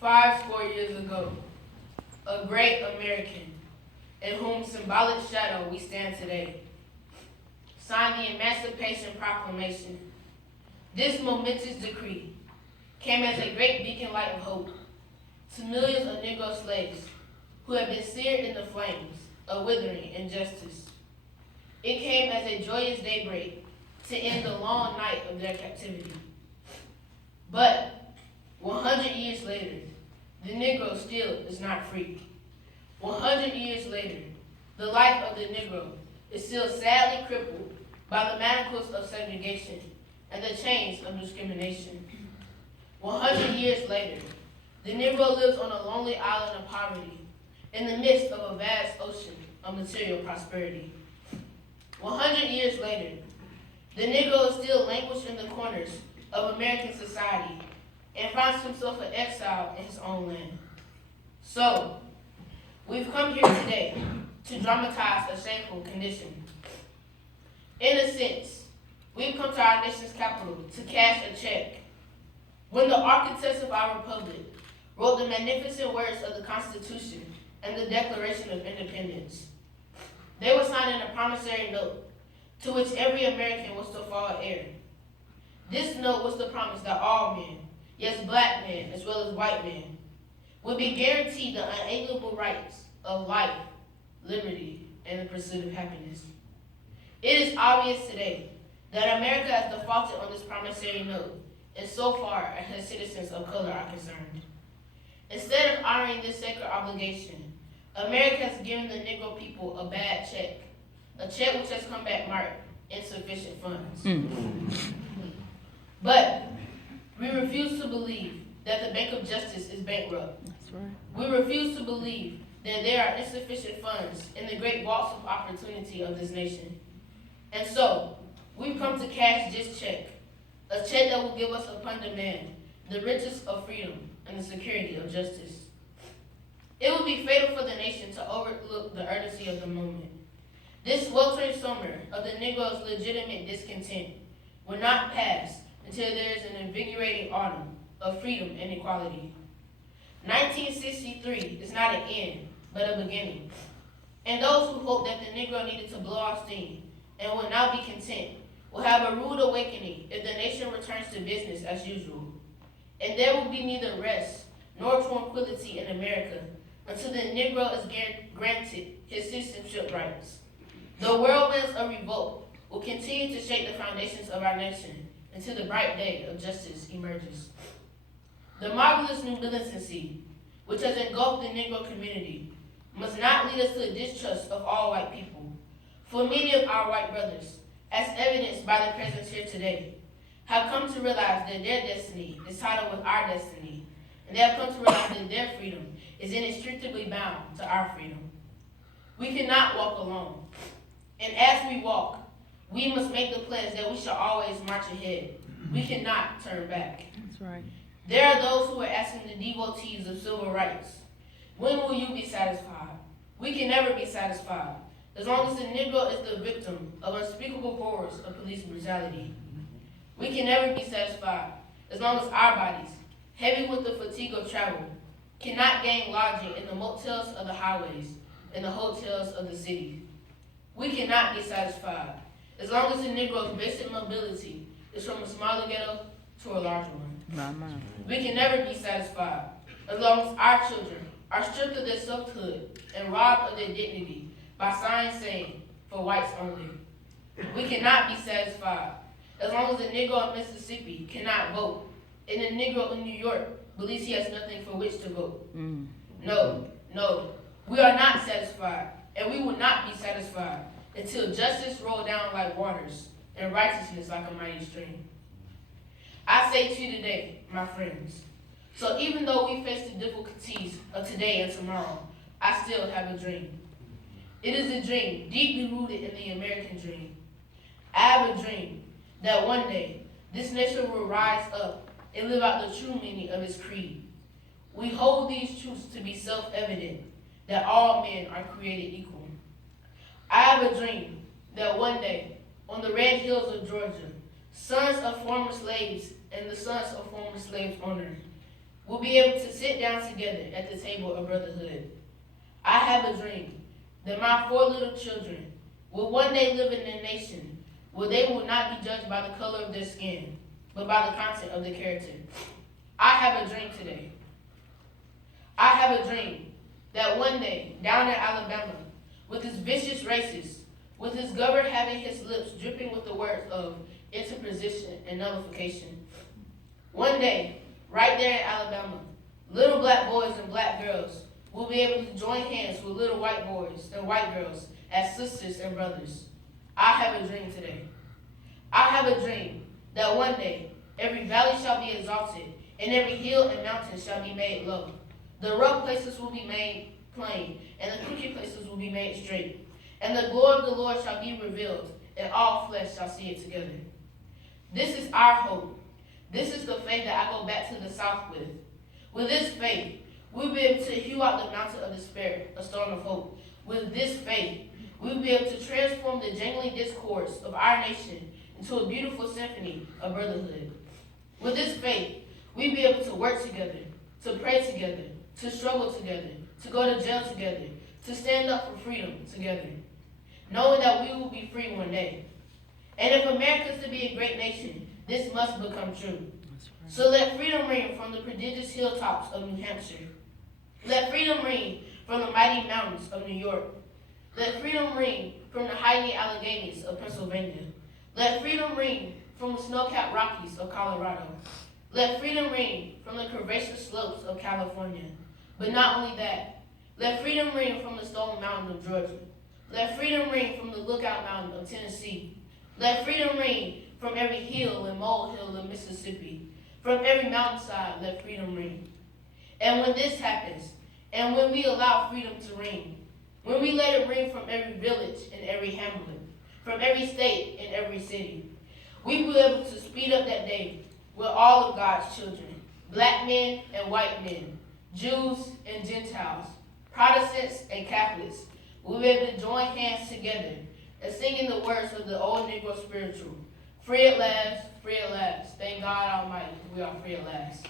5 score years ago, a great American, in whom symbolic shadow we stand today, signed the Emancipation Proclamation. This momentous decree came as a great beacon light of hope to millions of Negro slaves who had been seared in the flames of withering injustice. It came as a joyous daybreak to end the long night of their captivity. But 100 years later, the Negro still is not free. 100 years later, the life of the Negro is still sadly crippled by the manacles of segregation and the chains of discrimination. 100 years later, the Negro lives on a lonely island of poverty in the midst of a vast ocean of material prosperity. 100 years later, the Negro is still languished in the corners of American society and finds himself an exile in his own land. So, we've come here today to dramatize a shameful condition. In a sense, we've come to our nation's capital to cash a check. When the architects of our republic wrote the magnificent words of the Constitution and the Declaration of Independence, they were signing a promissory note to which every American was to fall heir. This note was the promise that all men, yes, black men as well as white men, would be guaranteed the unalienable rights of life, liberty, and the pursuit of happiness. It is obvious today that America has defaulted on this promissory note insofar as its citizens of color are concerned. Instead of honoring this sacred obligation, America has given the Negro people a bad check, a check which has come back marked insufficient funds. But we refuse to believe that the Bank of Justice is bankrupt. That's right. We refuse to believe that there are insufficient funds in the great vaults of opportunity of this nation. And so, we've come to cash this check, a check that will give us upon demand the riches of freedom and the security of justice. It would be fatal for the nation to overlook the urgency of the moment. This sweltering summer of the Negro's legitimate discontent will not pass until there is an invigorating autumn of freedom and equality. 1963 is not an end, but a beginning. And those who hope that the Negro needed to blow off steam and will now be content will have a rude awakening if the nation returns to business as usual. And there will be neither rest nor tranquility in America until the Negro is granted his citizenship rights. The whirlwinds of revolt will continue to shake the foundations of our nation until the bright day of justice emerges. The marvelous new militancy, which has engulfed the Negro community, must not lead us to a distrust of all white people. For many of our white brothers, as evidenced by their presence here today, have come to realize that their destiny is tied up with our destiny, and they have come to realize that their freedom is inextricably bound to our freedom. We cannot walk alone, and as we walk, we must make the pledge that we shall always march ahead. We cannot turn back. That's right. There are those who are asking the devotees of civil rights, when will you be satisfied? We can never be satisfied, as long as the Negro is the victim of unspeakable horrors of police brutality. We can never be satisfied, as long as our bodies, heavy with the fatigue of travel, cannot gain lodging in the motels of the highways and the hotels of the city. We cannot be satisfied, as long as the Negro's basic mobility is from a smaller ghetto to a larger one. We can never be satisfied, as long as our children are stripped of their selfhood and robbed of their dignity by signs saying, for whites only. We cannot be satisfied, as long as the Negro in Mississippi cannot vote, and the Negro in New York believes he has nothing for which to vote. No, we are not satisfied, and we will not be satisfied until justice roll down like waters and righteousness like a mighty stream. I say to you today, my friends, so even though we face the difficulties of today and tomorrow, I still have a dream. It is a dream deeply rooted in the American dream. I have a dream that one day this nation will rise up and live out the true meaning of its creed. We hold these truths to be self-evident, that all men are created equal. I have a dream that one day, on the red hills of Georgia, sons of former slaves and the sons of former slave owners will be able to sit down together at the table of brotherhood. I have a dream that my 4 little children will one day live in a nation where they will not be judged by the color of their skin, but by the content of their character. I have a dream today. I have a dream that one day, down in Alabama, with his vicious racists, with his governor having his lips dripping with the words of interposition and nullification, one day, right there in Alabama, little black boys and black girls will be able to join hands with little white boys and white girls as sisters and brothers. I have a dream today. I have a dream that one day every valley shall be exalted, and every hill and mountain shall be made low. The rough places will be made plain, and the crooked places will be made straight. And the glory of the Lord shall be revealed, and all flesh shall see it together. This is our hope. This is the faith that I go back to the South with. With this faith, we'll be able to hew out the mountain of despair, a stone of hope. With this faith, we'll be able to transform the jangling discourse of our nation into a beautiful symphony of brotherhood. With this faith, we'll be able to work together, to pray together, to struggle together, to go to jail together, to stand up for freedom together, knowing that we will be free one day. And if America is to be a great nation, this must become true. So let freedom ring from the prodigious hilltops of New Hampshire. Let freedom ring from the mighty mountains of New York. Let freedom ring from the hiding Alleghenies of Pennsylvania. Let freedom ring from the snow-capped Rockies of Colorado. Let freedom ring from the curvaceous slopes of California. But not only that, let freedom ring from the Stone Mountain of Georgia. Let freedom ring from the Lookout Mountain of Tennessee. Let freedom ring from every hill and molehill of Mississippi. From every mountainside, let freedom ring. And when this happens, and when we allow freedom to ring, when we let it ring from every village and every hamlet, from every state and every city, we will be able to speed up that day with all of God's children, black men and white men, Jews and Gentiles, Protestants and Catholics. We'll be able to join hands together and singing the words of the old Negro spiritual, free at last, free at last. Thank God Almighty, we are free at last.